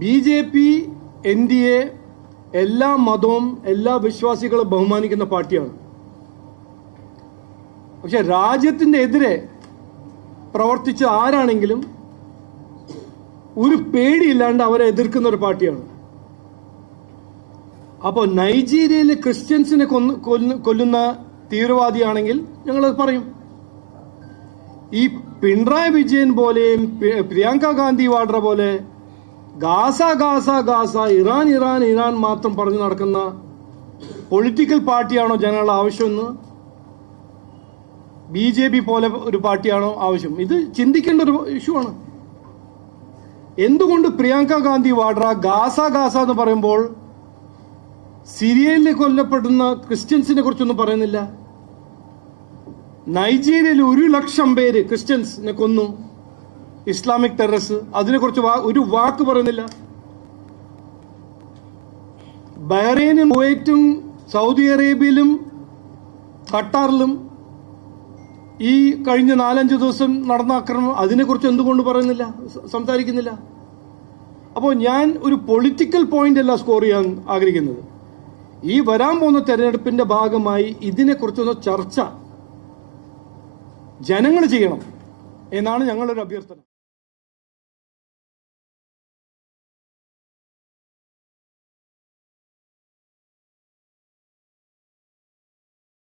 BJP, NDA എല്ലാ മതവും എല്ലാ വിശ്വാസികളും ബഹുമാനിക്കുന്ന പാർട്ടിയാണ്. പക്ഷെ രാജ്യത്തിന്റെ എതിരെ പ്രവർത്തിച്ച ആരാണെങ്കിലും ഒരു പേടിയില്ലാണ്ട് അവരെ എതിർക്കുന്ന ഒരു പാർട്ടിയാണ്. അപ്പോൾ നൈജീരിയയിലെ ക്രിസ്ത്യൻസിനെ കൊല്ലുന്ന തീവ്രവാദിയാണെങ്കിൽ ഞങ്ങളത് പറയും. ഈ പിണറായി വിജയൻ പോലെയും പ്രിയങ്ക ഗാന്ധി വാഡ്ര പോലെ Gaza Gaza Gaza Iran Iran Iran മാത്രം പറഞ്ഞു നടക്കുന്ന പൊളിറ്റിക്കൽ പാർട്ടിയാണോ ജനങ്ങളുടെ ആവശ്യമെന്ന്? BJP പോലെ ഒരു പാർട്ടിയാണോ ആവശ്യം? ഇത് ചിന്തിക്കേണ്ട ഒരു ഇഷ്യൂ ആണ്. എന്തുകൊണ്ട് പ്രിയങ്ക ഗാന്ധി വാഡ്ര ഗാസ ഗാസ എന്ന് പറയുമ്പോൾ സിറിയയിൽ കൊല്ലപ്പെടുന്ന ക്രിസ്ത്യൻസിനെ കുറിച്ചൊന്നും പറയുന്നില്ല? നൈജീരിയയിൽ 100,000 പേര് ക്രിസ്ത്യൻസിനെ കൊന്നു, ഇസ്ലാമിക് ടെററിസ്റ്റ്, അതിനെക്കുറിച്ച് ഒരു വാക്ക് പറയുന്നില്ല. ബഹ്റൈനും കുവൈറ്റും സൗദി അറേബ്യയിലും ഖട്ടാറിലും ഈ കഴിഞ്ഞ 4-5 ദിവസം നടന്ന ആക്രമണം, അതിനെക്കുറിച്ച് എന്തുകൊണ്ട് പറയുന്നില്ല, സംസാരിക്കുന്നില്ല? അപ്പോൾ ഞാൻ ഒരു പൊളിറ്റിക്കൽ പോയിന്റ് അല്ല സ്കോർ ചെയ്യാൻ ആഗ്രഹിക്കുന്നത്. ഈ വരാൻ പോകുന്ന തെരഞ്ഞെടുപ്പിന്റെ ഭാഗമായി ഇതിനെക്കുറിച്ചൊന്ന് ചർച്ച ജനങ്ങൾ ചെയ്യണം എന്നാണ് ഞങ്ങളൊരു അഭ്യർത്ഥന.